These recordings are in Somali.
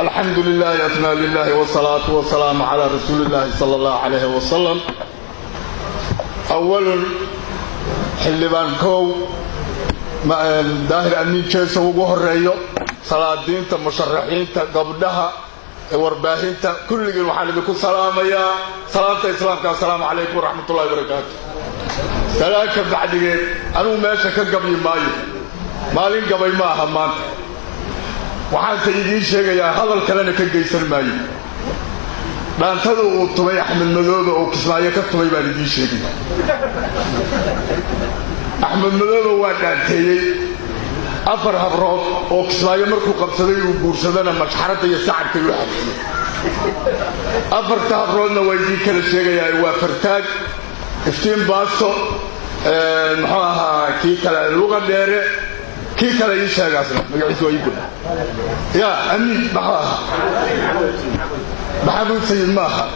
الحمد لله أثنى لله والصلاة والسلام على رسول الله صلى الله عليه وسلم. أول حلبان كو داهر أمين كيسا وقوه الرئيو صلاة دين مشرحين قبلها ورباهين كل جل وحالبكم سلام يا سلام إسلامك السلام عليكم ورحمة الله وبركاته. سلام بعد جيل أنا ماشي كقبل مالين قبل ما همان waxaan sayidii sheegayaa hadal kalena ka geysan maayo dhaantada uu tumay Axmed Madoobe oo Kismaayo ka tumay baan idin sheegay Axmed Madoobe waa dhaanteeyay afar habrood oo Kismaayo markuu qabsaday uu guursadana masxarada iyo sacabka uu xafiyay afarta habroodna way idin kala sheegayaa waa fartaag iftiin baasto muxuu ahaa kii kale luga dheere كي كلا يشاق أصلا مقعيسوا يقول يا أمين بحاها بحبوت سيد ماها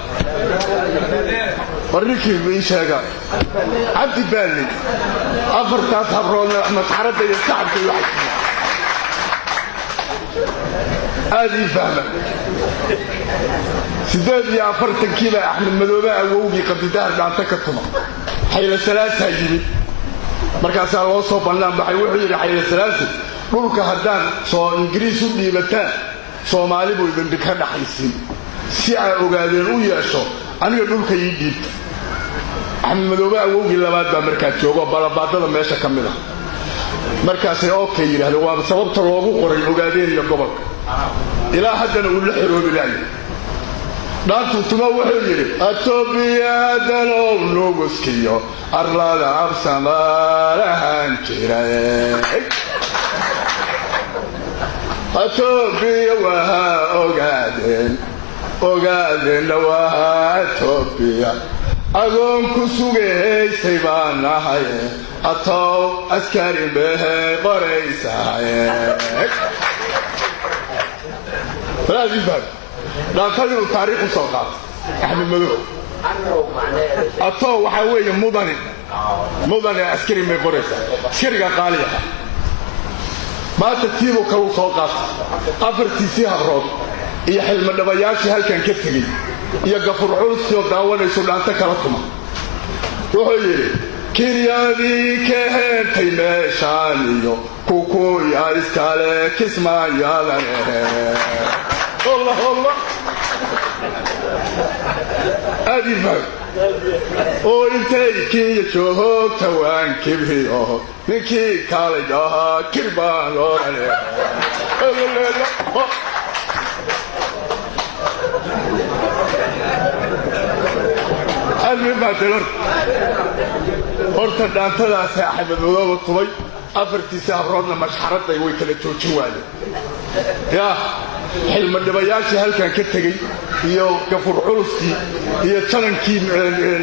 وريكي بيشاق عبد بالي أفرتات هبرونا مسحرة يستعب كل واحد هذه فهمة سداد يا أفرتك كلا أحمد مدوبة أووبي قد دار عن تكتنا حيل الثلاثة هجيبي markaas loo soo bandhaan baxay wuxuu yiri xayl salaasi dhulka hadaan soo ingiriis u dhiibataan Soomaali buu idin ka dhaxaysin si ay ogaadeen u yeesho aniga dhulka ii dhiibta Axmed Madoobe awowgii labaad baa markaa joogo balabaadada meesha kamid ah markaas ay okay yiraahdeen waa sababta loogu qoray ogaadeen iyo gobolka ilaa haddana uu la xiroobi laayay dhaantu tuma wuxuu yiri Atoobiya dano nuguskiyo arlada absamaarahan jiray Atoobiya waa ogaadeen waa Atoobiya agoon ku sugeysay baan ahay atoo askari bee qoraysay raadiban dhaantadu taariikh u soo qaat Axmed Madoobe atoo waxa weeye mudane askari may qoraysay askariga qaaliya maanta tiibo kale u soo qaat afartiisii habrood iyo xilma dhabayaashii halkan ka tagay iyo gafur culus iyo daawanayso dhaanta kala tuma wuxuu yiri kiryadii ka heentay meeshaan iyo kukuya iskale Kismaayadan الله الله أديفا أو إنتي كي يشوفك توان كبري أو نكي كالجها كربان لورا المبادلر horta dhaantadaas Axmed Madoobe tumay afartiisa habroodna masxarada way kala joojin waayeen ya xilma dhabayaashii halkan ka tagay iyo gafur culuskii iyo chalankii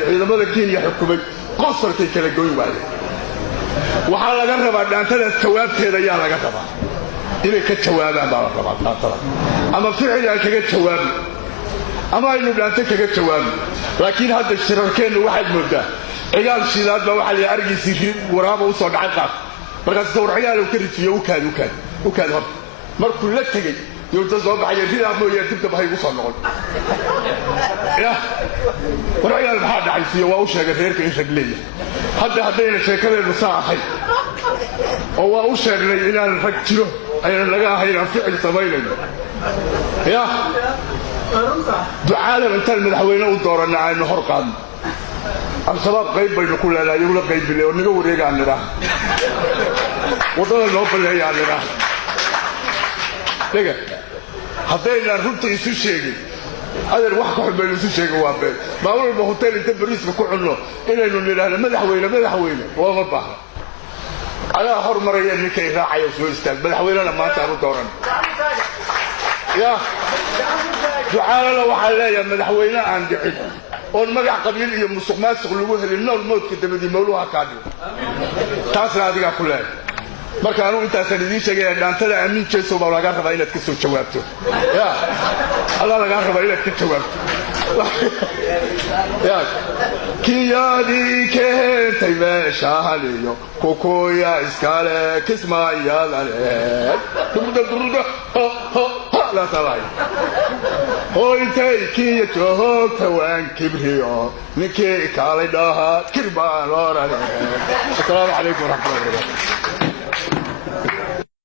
ciidamada Kenya xukumay qosolkay kala gooy waayeen waxa laga rabaa dhaantadaas jawaabteeda ayaa laga rabaa inay ka jawaabaan baa la rabaa dhaantada ama ficil ay kaga jawaabaan ama inuu dhaanta kaga jawaabo laakiin hadda shirarkeenu waxaad moodaa ciyaal shiilaad baa waxa la argaysi waraaba u soo dhacay qaad markaas dowrciyaal uu ka rifiyo u kaad hor markuu la tagay يوجد صوب حياتي أبو يتبت بهاي وصل نقول يا ورأي البحر عايزيه وأوشة غير كإنسجلية حتى هدينا شكل المساحي هو أوشة إلى الفجر أي لقاها هي فعل صبينا يا دعاء من تلمذ حوينا ودورنا عن حرقان الشباب غيب بين كل لا يقول غيب لي ونقول رجع لنا وطلع النوب اللي يعني لنا لقى حطينا رنت يسوشيجي هذا الواحد يحب يسوشيجي وابد ما هو الهوتيل انت بريس بكون عنه إلا إنه لا مدحوينا وغبها على حر مريا نكى راعي وسويستال مدحوينا لما تعرف دورنا يا دعاء له وحلا يا مدحوينا عند عيد والمريع قبيل يوم مسق اللي وهل النار الموت كده بدي مولوها كادو تاسع هذه كلها marka anu intaasan idiin sheegaya dhaantada amiin jeeso baa laga rabaa inaad ka soo jawaabto ya alla laga rabaa inaad ka jawaabto ya kiyadi keentay meeshahaliyo kokoya iskale kismaayadale durda la sabay hoytay kiya joogta waan kibriyo ninkii kaalay dhaha kirbaan orale. Assalaamu calaykum waraxmatullahi wabarakaatuh.